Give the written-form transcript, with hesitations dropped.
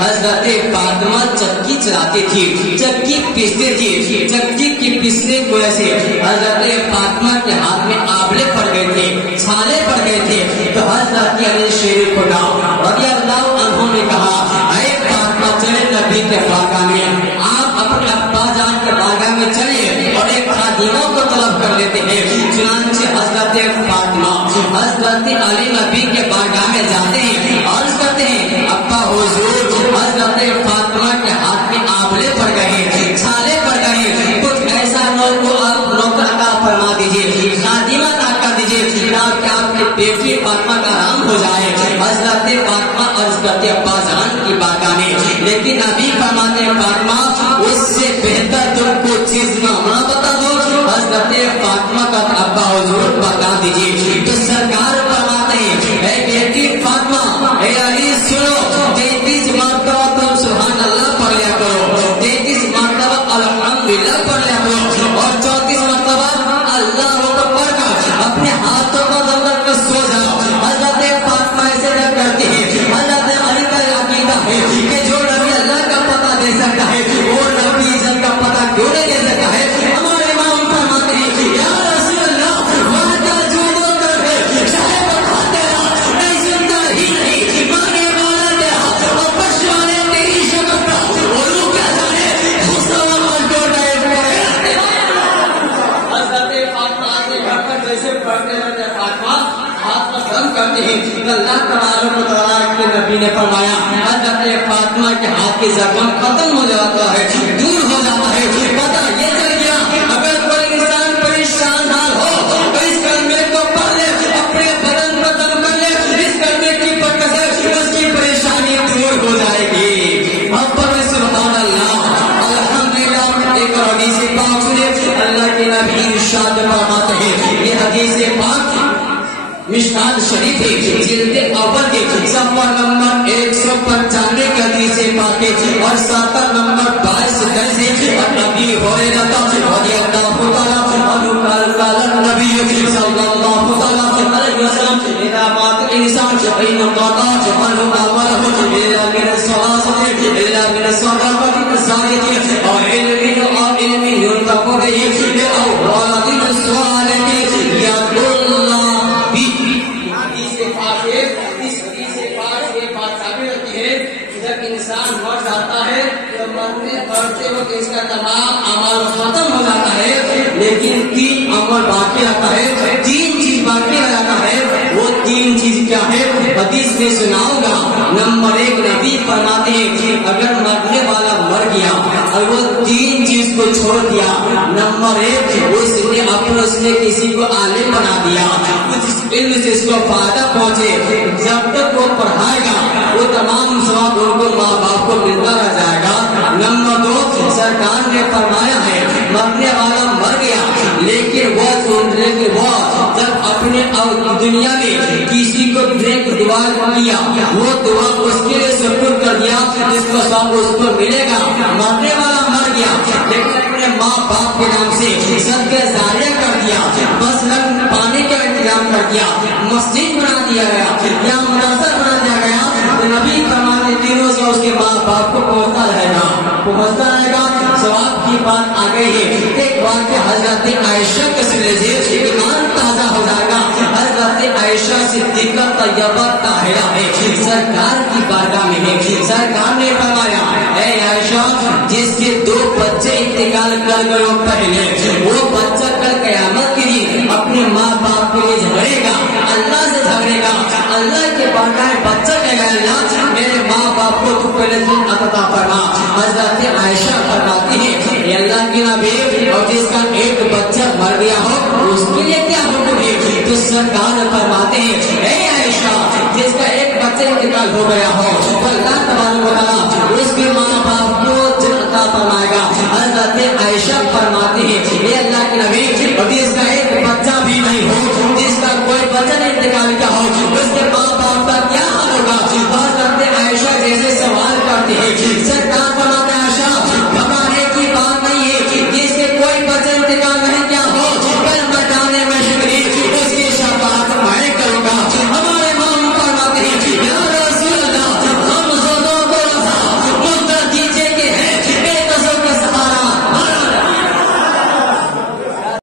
حضرت فاطمہ چکی چلاتی تھی، چکی پیستی تھی، چکی کی پیسنے کی وجہ سے حضرت فاطمہ کے ہاتھ میں آبلے پڑ گئے تھے، چھالے پڑ گئے تھے، تو حضرت علی شیر خدا رضی اللہ عنہ نے کہا اے فاطمہ چلے نبی کے بارگاہ میں، آپ اپنے ابا جان کے بارگاہ میں چلے اور ایک خادمہ کو طلب کر لیتے ہیں۔ چنانچہ حضرت فاطمہ حضرت علی نبی کے بارگاہ میں جاتے ہیں، عرض کرتے ہیں ابا حضور حضرت فاطمہ کے ہاتھ میں آبلے پڑ گئے ہیں، چھالے پڑ گئے ہیں، کچھ ایسا نوکر عطا فرما دیجیے، خادمہ عطا کر دیجیے تاکہ آپ کی بیٹی فاطمہ کا آرام ہو جائے۔ حضرت فاطمہ عرض کرتے ابا جان کی بارگاہ میں، لیکن نبی فرماتے فاطمہ اس سے بہتر تم کو چیز معاملہ بتا دو۔ حضرت فاطمہ کا ابا حضور بتا دیجیے، تو سرکار فرماتے ہیں اے بیٹی فاطمہ اے علی سنو، 33 مرتبہ تم سبحان اللہ پڑھ لیا کرو، 33 مرتبہ الحمدللہ پڑھ لیا کرو، اور 34 مرتبہ اللہ کو پڑھ کر اپنے ہاتھوں کو زمین پر سو جاؤ۔ حضرت فاطمہ ایسے نہ کرتی ہے، حضرت علی کا عقیدہ ہے کہ جو نبی اللہ کا پتہ دے سکتا ہے وہ نبی عزت کا پتہ کیوں نہیں دے سکتا ہے؟ ہمارے امام فرماتے ہیں یا رسول اللہ وعدہ جو وہ کر دے چاہے بتا تیرا نہیں سنتا ہی نہیں، مانے والا تیرا اور پشوانے تیری شکل پر وہ لوگ کیا جانے مسلمان کو ڈائٹ کرے۔ حضرت فاطمہ سے گھر پر جیسے پڑھتے رہتے فاطمہ ہاتھ پر دم کرتے ہیں، اللہ تبارک و تعالیٰ کے نبی نے فرمایا حضرت فاطمہ کے ہاتھ کی زخم ختم ہو جاتا ہے، دور ہو جاتا ہے۔ پتہ یہ چل گیا اگر کوئی انسان پریشان حال ہو تو اس کلمے کو پڑھ لے، اپنے بدن پر دم کر لے، اس کلمے کی برکت سے اس کی پریشانی دور ہو جائے گی۔ محبت سبحان اللہ الحمدللہ۔ ایک حدیث پاک سنے، اللہ کے نبی ارشاد فرماتے ہیں، یہ حدیث پاک مشکات شریف ہے، جلد اول کے صفحہ نمبر 195 کی حدیث پاک ہے، اور ساتر نمبر 22 ہے، اور نبی ہریرہ رضی اللہ تعالیٰ عنہ قال النبی صلی اللہ علیہ وسلم اذا مات الانسان فإن انقطع عنه عمله إلا من الصلاة إلا من الصدقة الزاكية أو علم ينتفع به أو ولد صالح يدعو الله به۔ حدیث پاک ہے، اس حدیث پاک یہ بات ثابت ہوتی ہے جب انسان مر جاتا ہے تو مرتے وقت اس کا تمام عمل ختم ہو جاتا ہے، لیکن 3 عمل باقی رہتا ہے، 3 چیز باقی رہتا ہے۔ وہ 3 چیز کیا ہے حدیث میں سناؤں گا۔ نمبر 1 نبی فرماتے ہیں کہ اگر مرنے والا مر گیا اور وہ 3 چیز کو چھوڑ دیا، نمبر 1 اس نے کسی کو عالم بنا دیا، کچھ علم سے اس کو فائدہ پہنچے، جب تک وہ پڑھائے گا وہ تمام ثواب ان کو ماں باپ کو ملتا رہ جائے گا۔ نمبر 2 سرکار نے فرمایا ہے مرنے والا مر گیا لیکن وہ جب اپنے دنیا میں کسی کو نیک دعا کیا وہ دعا اس کے لیے سپرد کر دیا، جس کو ثواب اس کو ملے گا۔ مرنے والا مر گیا لیکن اپنے ماں باپ کے نام سے صدقہ جاریہ کر دیا، مثلا پانی کا انتظام کر دیا، مسجد بنا دیا گیا یا مدرسہ بنا دیا گیا، تو نبی فرماتے دنوں سے اس کے ماں باپ کو پہنچتا رہے گا، ثواب کی بات آ گئی ہے۔ ایک واقعہ حضرت عائشہ کے سلسلے سے ایمان تازہ ہو جائے گا۔ حضرت عائشہ صدیقہ طیبہ طاہرہ ہے، سرکار کی بارگاہ میں ہے، سرکار نے فرمایا اے عائشہ جس کے 2 بچے انتقال کر گئے پہلے، وہ بچہ کل قیامت کے دن اپنے ماں باپ کے لیے جھگڑے گا، اللہ سے جھگڑے گا، اللہ کے بارگاہ بچہ کہے گا اللہ میرے ماں باپ کو تو پہلے عطا فرما۔ حضرت عائشہ فرماتی ہے اے اللہ کی نبی اور جس کا ایک بچہ مر گیا ہو اس کے لیے کیا حکم ہے؟ تو سرکار فرماتے ہیں اے عائشہ جس کا ایک بچہ انتقال ہو گیا ہو اللہ تبارک و تعالیٰ اس کے ماں باپ کو عطا فرمائے گا۔ حضرت عائشہ فرماتی ہے اے اللہ کے نبی اور جس کا ایک بچہ بھی نہیں ہو، جس کا کوئی بچہ انتقال کیا ہو اس کے ماں باپ کا کیا حال ہوگا؟ حضرت عائشہ جیسے سوال کرتی ہے